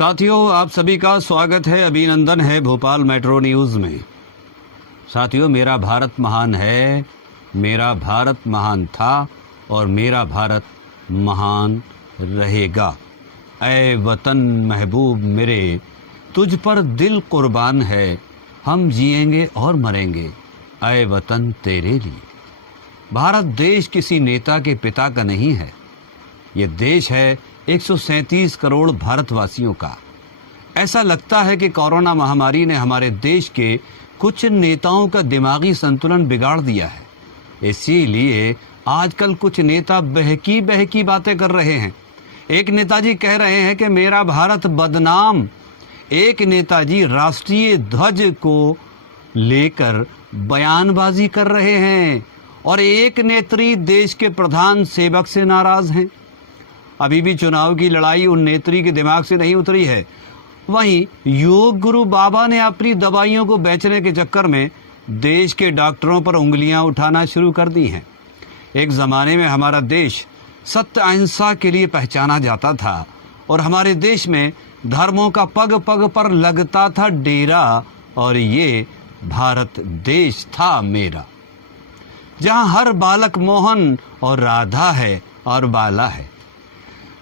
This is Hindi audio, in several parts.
साथियों, आप सभी का स्वागत है, अभिनंदन है भोपाल मेट्रो न्यूज़ में। साथियों, मेरा भारत महान है, मेरा भारत महान था और मेरा भारत महान रहेगा। ऐ वतन महबूब मेरे, तुझ पर दिल कुर्बान है, हम जिएंगे और मरेंगे ऐ वतन तेरे लिए। भारत देश किसी नेता के पिता का नहीं है, ये देश है 137 करोड़ भारतवासियों का। ऐसा लगता है कि कोरोना महामारी ने हमारे देश के कुछ नेताओं का दिमागी संतुलन बिगाड़ दिया है। इसीलिए आजकल कुछ नेता बहकी बहकी बातें कर रहे हैं। एक नेताजी कह रहे हैं कि मेरा भारत बदनाम। एक नेताजी राष्ट्रीय ध्वज को लेकर बयानबाजी कर रहे हैं और एक नेत्री देश के प्रधान सेवक से नाराज हैं। अभी भी चुनाव की लड़ाई उन नेत्री के दिमाग से नहीं उतरी है। वहीं योग गुरु बाबा ने अपनी दवाइयों को बेचने के चक्कर में देश के डॉक्टरों पर उंगलियां उठाना शुरू कर दी हैं। एक ज़माने में हमारा देश सत्य अहिंसा के लिए पहचाना जाता था और हमारे देश में धर्मों का पग पग पर लगता था डेरा, और ये भारत देश था मेरा, जहां हर बालक मोहन और राधा है और बाला है,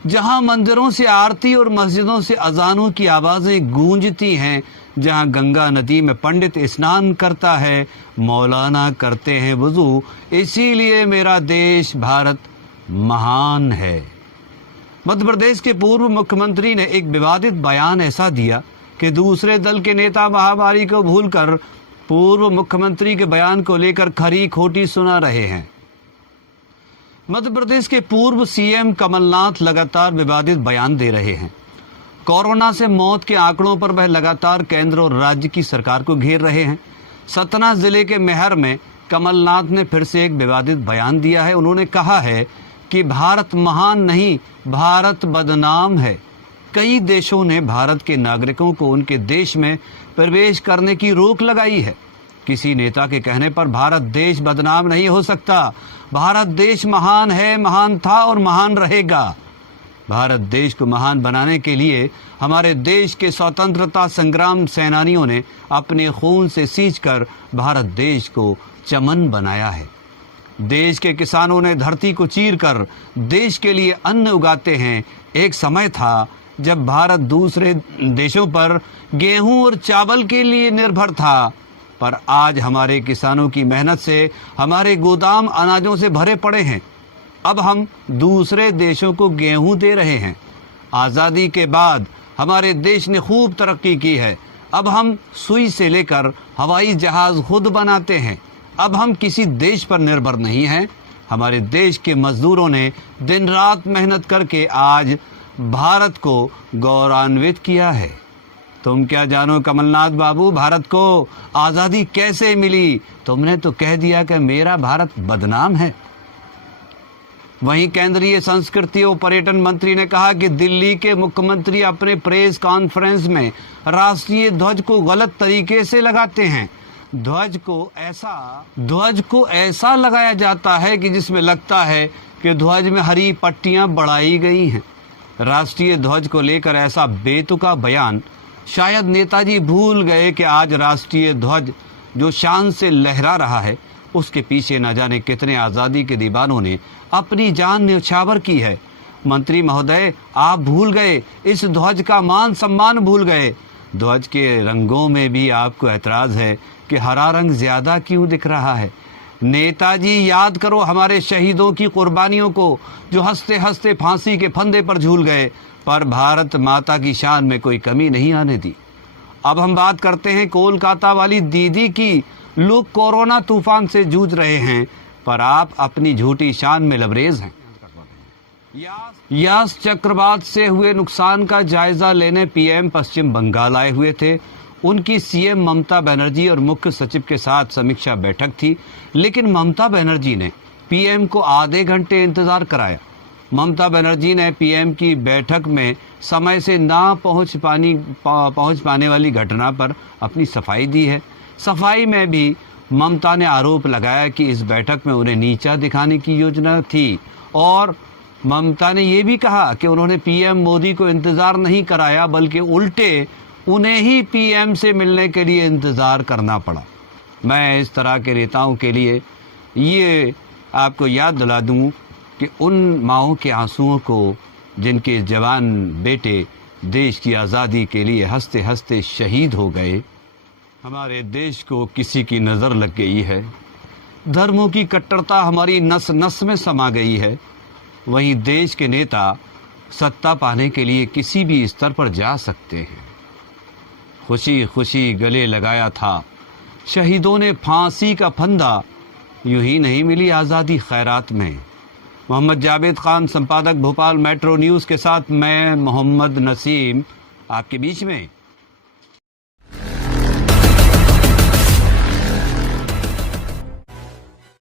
जहां मंदिरों से आरती और मस्जिदों से अजानों की आवाज़ें गूंजती हैं, जहां गंगा नदी में पंडित स्नान करता है, मौलाना करते हैं वुज़ू। इसीलिए मेरा देश भारत महान है। मध्य प्रदेश के पूर्व मुख्यमंत्री ने एक विवादित बयान ऐसा दिया कि दूसरे दल के नेता महामारी को भूलकर पूर्व मुख्यमंत्री के बयान को लेकर खरी खोटी सुना रहे हैं। मध्य प्रदेश के पूर्व सीएम कमलनाथ लगातार विवादित बयान दे रहे हैं। कोरोना से मौत के आंकड़ों पर वह लगातार केंद्र और राज्य की सरकार को घेर रहे हैं। सतना जिले के मैहर में कमलनाथ ने फिर से एक विवादित बयान दिया है। उन्होंने कहा है कि भारत महान नहीं, भारत बदनाम है। कई देशों ने भारत के नागरिकों को उनके देश में प्रवेश करने की रोक लगाई है। किसी नेता के कहने पर भारत देश बदनाम नहीं हो सकता। भारत देश महान है, महान था और महान रहेगा। भारत देश को महान बनाने के लिए हमारे देश के स्वतंत्रता संग्राम सेनानियों ने अपने खून से सींचकर भारत देश को चमन बनाया है। देश के किसानों ने धरती को चीरकर देश के लिए अन्न उगाते हैं। एक समय था जब भारत दूसरे देशों पर गेहूं और चावल के लिए निर्भर था, पर आज हमारे किसानों की मेहनत से हमारे गोदाम अनाजों से भरे पड़े हैं। अब हम दूसरे देशों को गेहूं दे रहे हैं। आज़ादी के बाद हमारे देश ने खूब तरक्की की है। अब हम सुई से लेकर हवाई जहाज़ खुद बनाते हैं। अब हम किसी देश पर निर्भर नहीं हैं। हमारे देश के मजदूरों ने दिन रात मेहनत करके आज भारत को गौरवान्वित किया है। तुम क्या जानो कमलनाथ बाबू, भारत को आज़ादी कैसे मिली? तुमने तो कह दिया कि मेरा भारत बदनाम है। वहीं केंद्रीय संस्कृति और पर्यटन मंत्री ने कहा कि दिल्ली के मुख्यमंत्री अपने प्रेस कॉन्फ्रेंस में राष्ट्रीय ध्वज को गलत तरीके से लगाते हैं। ध्वज को ऐसा लगाया जाता है कि जिसमें लगता है कि ध्वज में हरी पट्टियां बढ़ाई गई हैं। राष्ट्रीय ध्वज को लेकर ऐसा बेतुका बयान, शायद नेताजी भूल गए कि आज राष्ट्रीय ध्वज जो शान से लहरा रहा है, उसके पीछे न जाने कितने आज़ादी के दीवानों ने अपनी जान न्यौछावर की है। मंत्री महोदय, आप भूल गए, इस ध्वज का मान सम्मान भूल गए। ध्वज के रंगों में भी आपको ऐतराज़ है कि हरा रंग ज़्यादा क्यों दिख रहा है। नेताजी, याद करो हमारे शहीदों की कुर्बानियों को, जो हंसते हंसते फांसी के फंदे पर झूल गए, पर भारत माता की शान में कोई कमी नहीं आने दी। अब हम बात करते हैं कोलकाता वाली दीदी की। लोग कोरोना तूफान से जूझ रहे हैं, पर आप अपनी झूठी शान में लबरेज हैं। यास चक्रवात से हुए नुकसान का जायजा लेने पीएम पश्चिम बंगाल आए हुए थे। उनकी सीएम ममता बनर्जी और मुख्य सचिव के साथ समीक्षा बैठक थी, लेकिन ममता बनर्जी ने पीएम को आधे घंटे इंतजार कराया। ममता बनर्जी ने पीएम की बैठक में समय से ना पहुंच पाने वाली घटना पर अपनी सफाई दी है। सफाई में भी ममता ने आरोप लगाया कि इस बैठक में उन्हें नीचा दिखाने की योजना थी और ममता ने ये भी कहा कि उन्होंने पीएम मोदी को इंतज़ार नहीं कराया, बल्कि उल्टे उन्हें ही पीएम से मिलने के लिए इंतज़ार करना पड़ा। मैं इस तरह के नेताओं के लिए ये आपको याद दिला दूं कि उन माँओं के आंसुओं को जिनके जवान बेटे देश की आज़ादी के लिए हंसते हंसते शहीद हो गए। हमारे देश को किसी की नज़र लग गई है, धर्मों की कट्टरता हमारी नस नस में समा गई है। वहीं देश के नेता सत्ता पाने के लिए किसी भी स्तर पर जा सकते हैं। खुशी खुशी गले लगाया था शहीदों ने फांसी का फंदा, यूं ही नहीं मिली आज़ादी खैरात में। मोहम्मद जावेद खान, संपादक भोपाल मेट्रो न्यूज़ के साथ मैं मोहम्मद नसीम आपके बीच में।